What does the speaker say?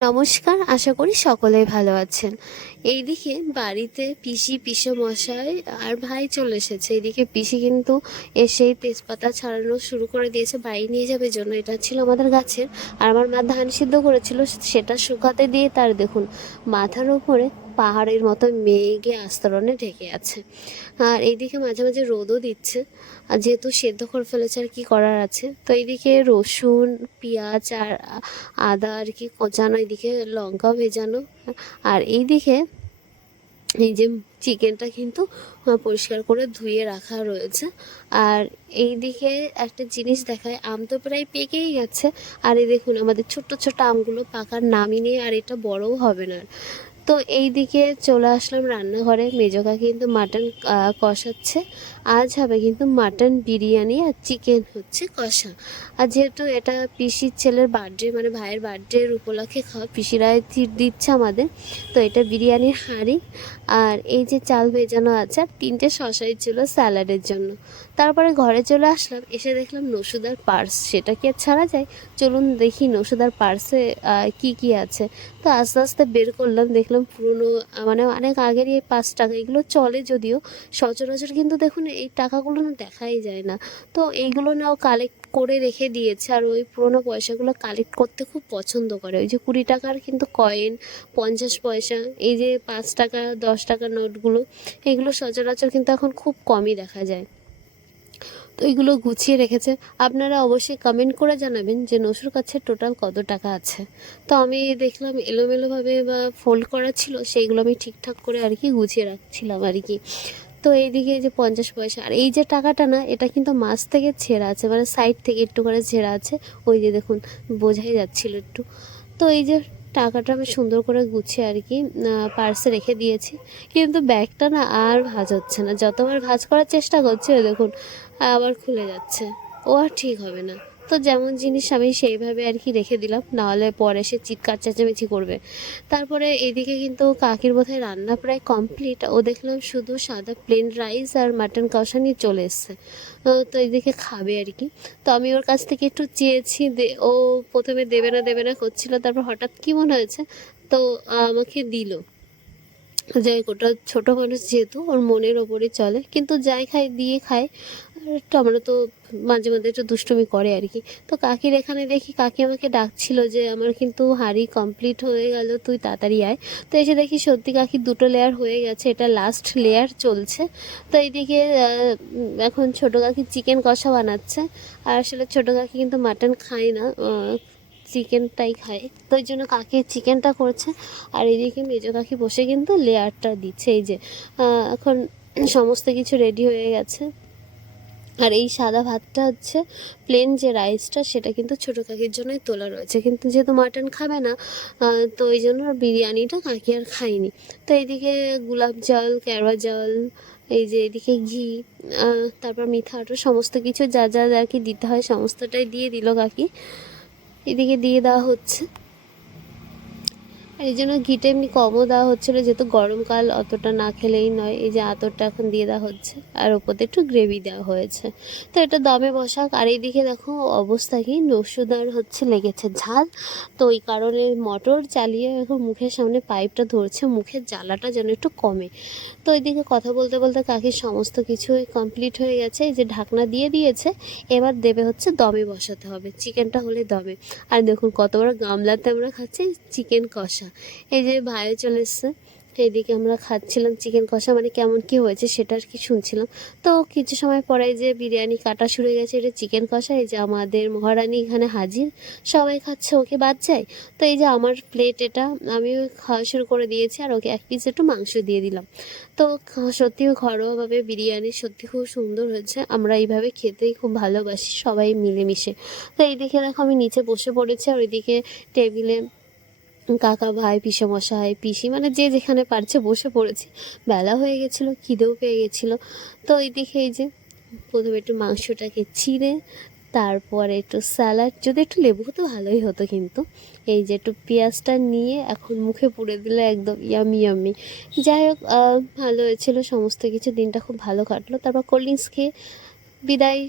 নমস্কার, আশা করি সকলেই ভালো আছেন। এইদিকে বাড়িতে পিসি পিসেমশাই আর ভাই চলে এসেছে। এইদিকে পিসি কিন্তু এসেই তেজপাতা ছাড়ানো শুরু করে দিয়েছে বাড়ি নিয়ে যাবে জন্য। এটা ছিল আমাদের গাছের, আর আমার মা ধান সিদ্ধ করেছিল, সেটা শুকাতে দিয়ে তার দেখুন মাথার উপরে পাহাড়ের মতো মেঘে আস্তরণে ঢেকে আছে। আর এইদিকে মাঝে মাঝে রোদও দিচ্ছে, আর যেহেতু সেদ্ধ করে ফেলেছে আর কি করার আছে। তো এইদিকে রসুন, পেঁয়াজ আর আদা আর কি কোচানো, এইদিকে লঙ্কাও ভেজানো। আর এইদিকে এই যে চিকেনটা কিন্তু পরিষ্কার করে ধুয়ে রাখা রয়েছে। আর এইদিকে একটা জিনিস দেখায়, আম তো প্রায় পেকেই গেছে। আর এই দেখুন আমাদের ছোট্ট ছোট্ট আমগুলো পাকার নামই নেই, আর এটা বড়ও হবে না। তো এই দিকে চলে আসলাম রান্নাঘরে। মেজো কাকি কিন্তু মাটন কষাচ্ছে। আজ হবে কিন্তু মাটন বিরিয়ানি আর চিকেন হচ্ছে কষা। আর যেহেতু এটা পিসির ছেলের বার্থডে, মানে ভাইয়ের বার্থডের উপলক্ষে খাওয়া, পিসিরাই দিচ্ছে আমাদের। তো এটা বিরিয়ানির হাঁড়ি। আর এই যে চাল ভেজানো আছে, আর 3টে শসাই ছিল স্যালাডের জন্য। তারপরে ঘরে চলে আসলাম, এসে দেখলাম নসুদার পার্স। সেটা কি আর ছাড়া যায়? চলুন দেখি নসুদার পার্সে কি কি আছে। তো আস্তে আস্তে বের করলাম, দেখলাম পুরনো, মানে অনেক আগের এই 5 টাকা, এগুলো চলে যদিও সচরাচর, কিন্তু দেখুন এই টাকাগুলো না দেখাই যায় না। তো এইগুলো নাও কালেক্ট করে রেখে দিয়েছে। আর ওই পুরোনো পয়সাগুলো কালেক্ট করতে খুব পছন্দ করে। ওই যে 20 টাকার কিন্তু কয়েন, 50 পয়সা, এই যে 5 টাকা 10 টাকার নোটগুলো, এগুলো সচরাচর কিন্তু এখন খুব কমই দেখা যায়। তো এগুলো গুছিয়ে রেখেছে। আপনারা অবশ্যই কমেন্ট করে জানাবেন যে নসুর কাছে টোটাল কত টাকা আছে। তো আমি দেখলাম এলোমেলোভাবে বা ফোল্ড করা ছিল, সেইগুলো আমি ঠিকঠাক করে আর কি গুছিয়ে রাখছিলাম আর কি। তো এইদিকে যে 50 পয়সা, আর এই যে টাকাটা না, এটা কিন্তু মাছ থেকে ছেঁড়া আছে, মানে সাইড থেকে একটু করে ছেঁড়া আছে। ওই যে দেখুন, বোঝাই যাচ্ছিল একটু। তো এই যে টাকাটা আমি সুন্দর করে গুছিয়ে আর কি পার্সে রেখে দিয়েছি। কিন্তু ব্যাগটা না আর ভাঁজ হচ্ছে না, যতবার ভাঁজ করার চেষ্টা করছি ওই দেখুন আবার খুলে যাচ্ছে। ও আর ঠিক হবে না। তো যেমন জিনিস আমি সেইভাবে আর কি রেখে দিলাম, নাহলে পরে সে চিৎকার চেঁচামেচি করবে। তারপরে এদিকে কিন্তু কাকির বোধহয় রান্না প্রায় কমপ্লিট। ও দেখলাম শুধু সাদা প্লেন রাইস আর মাটন কষা নিয়ে চলে এসছে। তো এদিকে খাবে আর কি। তো আমি ওর কাছ থেকে একটু চেয়েছি, ও প্রথমে দেবে না দেবে না করছিল, তারপর হঠাৎ কি মনে হয়েছে, তো আমাকে দিল। যাই ওটা ছোটো মানুষ যেহেতু ওর মনের ওপরে চলে, কিন্তু যাই খায় দিয়ে খায়। আর একটু আমরা তো মাঝে মধ্যে একটু দুষ্টুমি করে আর কি। তো কাকির এখানে দেখি কাকি আমাকে ডাকছিল যে আমার কিন্তু হাঁড়ি কমপ্লিট হয়ে গেল, তুই তাড়াতাড়ি আয়। তো এসে দেখি সত্যি কাকির 2টো লেয়ার হয়ে গেছে, এটা লাস্ট লেয়ার চলছে। তো এইদিকে এখন ছোটো কাকি চিকেন কষা বানাচ্ছে। আর আসলে ছোটো কাকি কিন্তু মাটন খায় না, চিকেনটাই খায়, তো ওই জন্য কাকি চিকেনটা করছে। আর এদিকে মেজো কাকি বসে কিন্তু লেয়ারটা দিচ্ছে। এই যে এখন সমস্ত কিছু রেডি হয়ে গেছে। আর এই সাদা ভাতটা হচ্ছে প্লেন যে রাইসটা, সেটা কিন্তু ছোটো কাকির জন্যই তোলা রয়েছে, কিন্তু যেহেতু মাটন খাবে না, তো ওই জন্য বিরিয়ানিটা কাকি আর খায়নি। তো এইদিকে গোলাপ জল, কেওড়া জল, এই যে এদিকে ঘি, তারপর মিঠা আটো, সমস্ত কিছু যা যা আর কি দিতে হয় সমস্তটাই দিয়ে দিল কাকি। এদিকে দিয়ে দেওয়া হচ্ছে। আর এই জন্য ঘিটা এমনি কমও দেওয়া হচ্ছিলো, যেহেতু গরমকাল, অতটা না খেলেই নয়। এই যে আতরটা এখন দিয়ে দেওয়া হচ্ছে, আর ওপরে একটু গ্রেভি দেওয়া হয়েছে। তো এটা দমে বসাক। আর এইদিকে দেখো অবস্থা কি, নসুদার হচ্ছে লেগেছে ঝাল। তো ওই কারণে মোটর চালিয়ে এখন মুখের সামনে পাইপটা ধরছে, মুখের জ্বালাটা যেন একটু কমে। তো ওইদিকে কথা বলতে বলতে কাকির সমস্ত কিছুই কমপ্লিট হয়ে গেছে। এই যে ঢাকনা দিয়ে দিয়েছে, এবার দেবে হচ্ছে দমে বসাতে হবে, চিকেনটা হলে দমে। আর দেখুন কত বড় গামলাতে আমরা খাচ্ছি চিকেন কষা। এই যে ভাইও চলে এসছে, এইদিকে আমরা খাচ্ছিলাম চিকেন কষা, মানে কেমন কি হয়েছে সেটা আর কি শুনছিলাম। তো কিছু সময় পরে যে বিরিয়ানি কাটা শুরু হয়ে গেছে, এটা চিকেন কষা। এই যে আমাদের মহারানী এখানে হাজির, সবাই খাচ্ছে, ওকে বাদ যায়। তো এই যে আমার প্লেট এটা, আমি খাওয়া শুরু করে দিয়েছি, আর ওকে 1 পিস একটু মাংস দিয়ে দিলাম। তো সত্যি ঘরোয়াভাবে বিরিয়ানি সত্যি খুব সুন্দর হয়েছে। আমরা এইভাবে খেতেই খুব ভালোবাসি সবাই মিলেমিশে। তো এইদিকে দেখো আমি নিচে বসে পড়েছি, আর ওইদিকে টেবিলে কাকা, ভাই, পিসেমশাই, পিসি, মানে যে যেখানে পারছে বসে পড়েছি। বেলা হয়ে গেছিলো, খিদেও পেয়ে গেছিলো। তো এইদিকে এই যে প্রথমে একটু মাংসটাকে চিড়ে, তারপরে একটু স্যালাড, যদি একটু লেবু হতো ভালোই হতো, কিন্তু এই যে একটু পেঁয়াজটা নিয়ে এখন মুখে পুড়ে দিলে একদম ইয়ামি ইয়ামি। যাই হোক, ভালো হয়েছিল সমস্ত কিছু, দিনটা খুব ভালো কাটলো। তারপর কোল্ড ড্রিঙ্কস খেয়ে বিদায়।